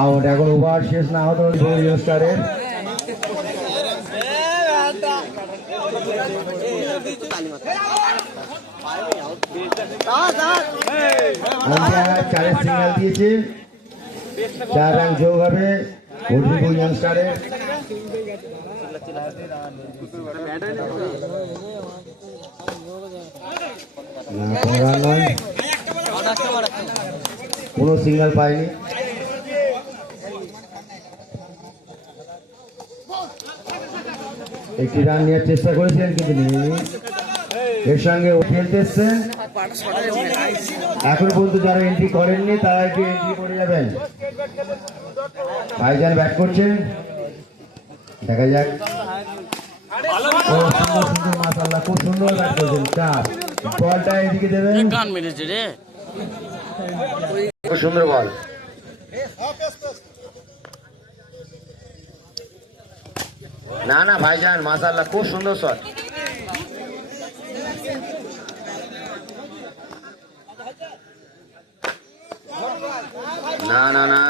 Out. এখন over শেষ না হতো স্টারের। চারের সিগন্যাল দিয়েছে, 4 রান যোগ হবে স্টারের। কোনো সিগন্যাল পায়নি। একটি রান নেওয়ার চেষ্টা করেছিলেন কিন্তু নেয়নি। এর সঙ্গে খেলতে এসছেন, এখন পর্যন্ত যারা এন্ট্রি করেননি তারা একটু এন্ট্রি করে যাবেন। ভাইজান ব্যাট করছেন, দেখা যাক। মাশাআল্লাহ, খুব সুন্দর ব্যাট করছেন। বলটা এদিকে দেবেন, খুব সুন্দর বল। না না ভাইজান, মাশাআল্লাহ, খুব সুন্দর শট। না না না,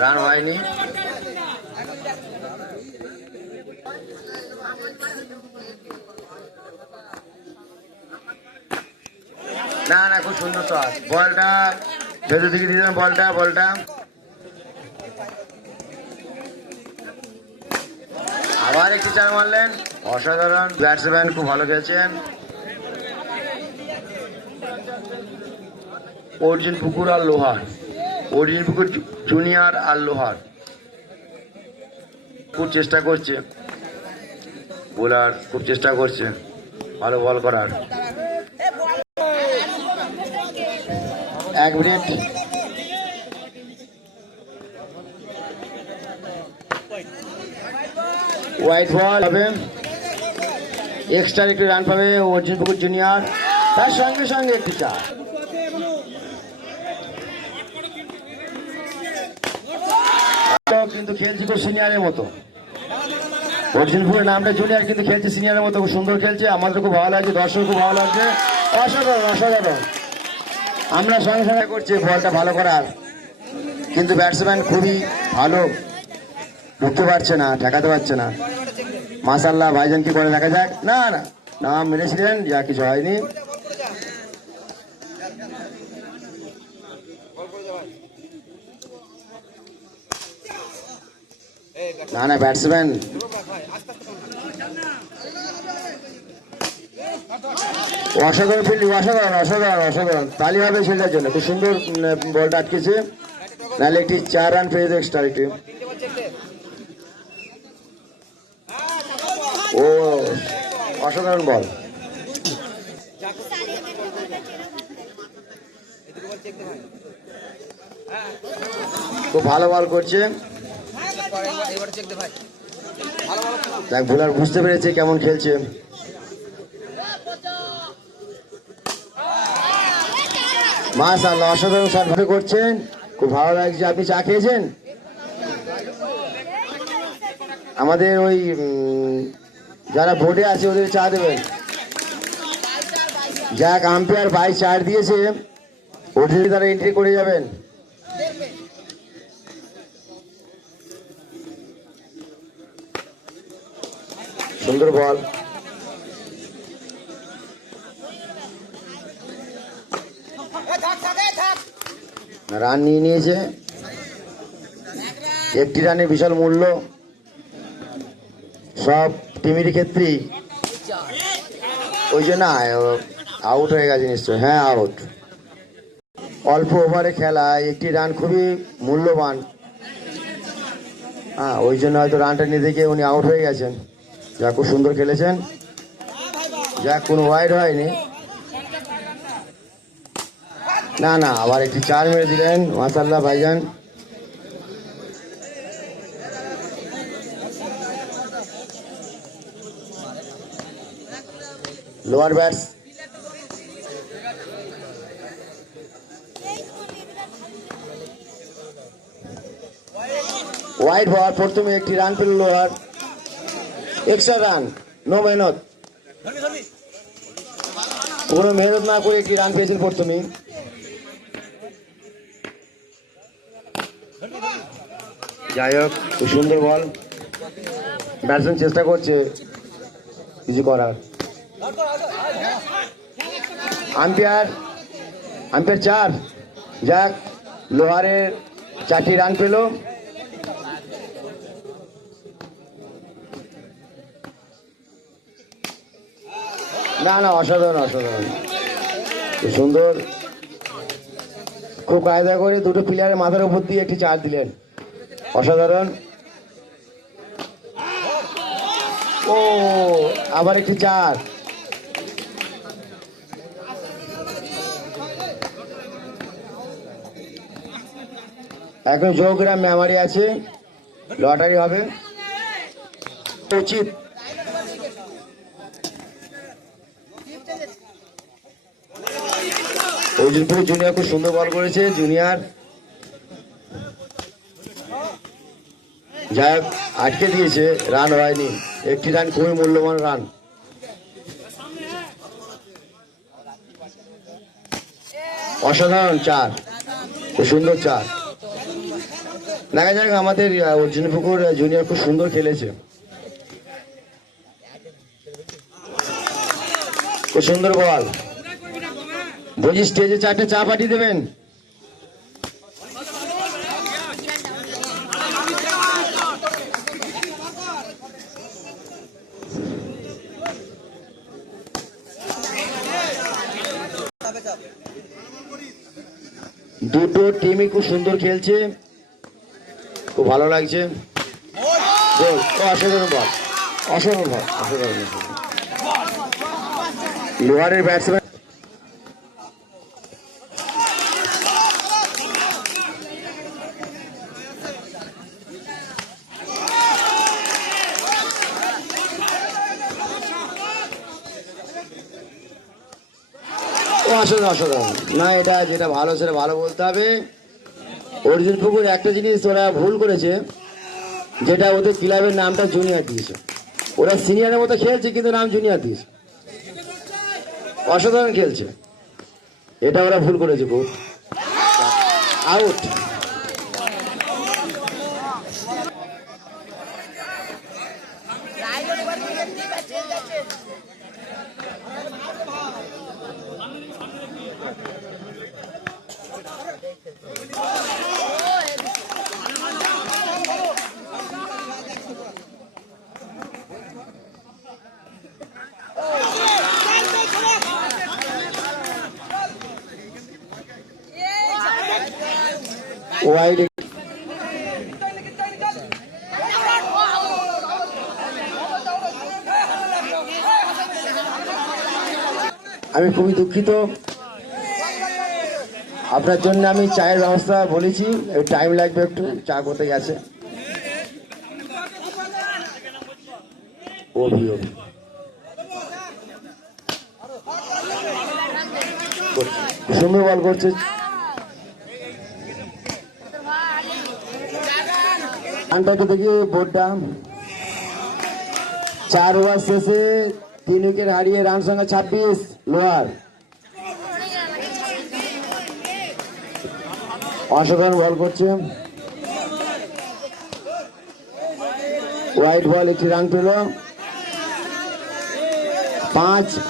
রান হয়নি। না না, খুব সুন্দর শট। বলটা ভেতর দিকে দিয়ে দেন, বলটা আবার একটি 4 মারলেন। অসাধারণ ব্যাটসম্যান, খুব ভালো খেলছেন। অর্জুন পুকুর আর লোহার, অর্জুন পুকুর জুনিয়র আর লোহার খুব চেষ্টা করছে, বোলার খুব চেষ্টা করছে ভালো বল করার। 1 মিনিট। হোয়াইট বল হবে, এক্সট্রা একটি রান পাবে অর্জুন পুকুর জুনিয়র। তার সঙ্গে সঙ্গে একটি 4। কিন্তু খেলছে খুব সিনিয়রের মতো। অর্জুনপুরের নামটা জুনিয়র কিন্তু খেলছে সিনিয়রের মতো, খুব সুন্দর খেলছে। আমাদের খুব ভালো লাগছে, দর্শক খুব ভালো লাগছে। অসাধারণ অসাধারণ। আমরা সঙ্গে সঙ্গে করছি বলটা ভালো করার, কিন্তু ব্যাটসম্যান খুবই ভালো, ঢুকতে পারছে না, ঠেকাতে পারছে না। মাশাআল্লাহ, ভাইজান কি করে দেখা যাক। না না, নাম মেরেছিলেন, যা কিছু হয়নি। না না, ব্যাটসম্যান অসাধারণ ফিল্ডিং, অসাধারণ অসাধারণ অসাধারণ। তালি হবে ছেলেটার জন্য, খুব সুন্দর বলটা আটকেছে, নাহলে একটি 4 রান পেয়ে যেত এক্সট্রা টিম। ও অসাধারণ বল। খুব ভালো বল করছে। দেখ, বোলার বুঝতে পেরেছে কেমন খেলছে। মাশাআল্লাহ, অসাধারণ শট ভাবে করছেন, খুব ভালো লাগছে। আপনি চা খেয়েছেন? আমাদের ওই যারা বোর্ডে আছে ওদের চা দেবেন। যাক, আম্পায়ার 22-4 দিয়েছে, ওদের তারা এন্ট্রি করে যাবেন। সুন্দর বল। রান নিয়ে নিয়েছে, একটি রানে বিশাল মূল্য সব টিমের ক্ষেত্রেই। ওই জন্য আউট হয়ে গেছে নিশ্চয়। হ্যাঁ, আউট। অল্প ওভারে খেলা, একটি রান খুবই মূল্যবান। হ্যাঁ, ওই জন্য হয়তো রানটা নিয়ে দেখে উনি আউট হয়ে গেছেন। যা, খুব সুন্দর খেলেছেন। যাক, কোনো ওয়াইড হয়নি। না না, আবার একটি 4 মেরে দিলেন। মাশাআল্লাহ ভাইজান। লোয়ার ব্যাটস ওয়াইড বল, প্রথমে একটি রান পেল লোহার, এক্সট্রা রান, নো মেহনত, কোনো মেহনত না করে একটি রান পেয়েছেন প্রথমে। যাই হোক, খুব সুন্দর বল, ব্যাটসম্যান চেষ্টা করছে কিছু করার। আম্পায়ার 4, যাক লোহারের 4টি রান পেল। না না, অসাধারণ অসাধারণ, খুব সুন্দর, খুব কায়দা করে দুটো প্লেয়ারের মাথার উপর দিয়ে একটি 4 দিলেন, অসাধারণ। ও আবার একটি 4, এখন যোগগ্রাম মেমারি আছে, লটারি হবে উচিত। অর্জুনপুর জুনিয়র খুব সুন্দর বল করেছে, জুনিয়র যাই হোক আটকে দিয়েছে, রান হয়নি, একটি রান খুবই মূল্যবান রান। অসাধারণ 4, খুব সুন্দর 4। দেখা যাক, আমাদের অর্জুনপুকুর জুনিয়র খুব সুন্দর খেলেছে, খুব সুন্দর বল। বুঝি স্টেজে 4টে চা পাঠিয়ে দেবেন। দুটো টিমই খুব সুন্দর খেলছে, খুব ভালো লাগছে। অসাধারণ বল, অসাধারণ বল, অসাধারণ। লোহারের ব্যাটসম্যান অসাধারণ অসাধারণ। না, এটা যেটা ভালো সেটা ভালো বলতে হবে। অর্জুনপুকুর একটা জিনিস ওরা ভুল করেছে, যেটা ওদের ক্লাবের নামটা জুনিয়র দিয়েছে, ওরা সিনিয়রের মতো খেলছে কিন্তু নাম জুনিয়র দিয়েছে, অসাধারণ খেলছে, এটা ওরা ভুল করেছে খুব। আউট। ওয়াইড। আমি খুবই দুঃখিত, আপনার জন্য আমি চায়ের ব্যবস্থা বলেছি, টাইম লাগবে একটু, চা করতে গেছে। সুন্দর বল করছে, রানটাকে দেখি বোর্ডটা। 4 ওভার শেষে 3 উইকেট হারিয়ে রান সংখ্যা 26 লোহার। অসাধারণ বল করছে, হোয়াইট বল, একটি রান পেল।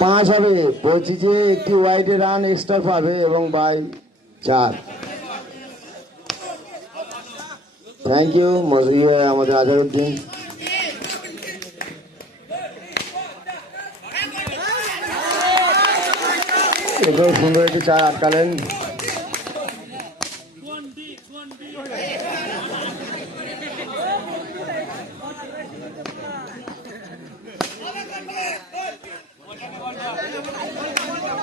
5 হবে, বলছি যে একটি হোয়াইটে রান এক্সট্রা পাবে এবং বাই 4। থ্যাংক ইউ আমাদের আজহারউদ্দিন। এগুলো সুন্দর একটি 4 আটকালেন।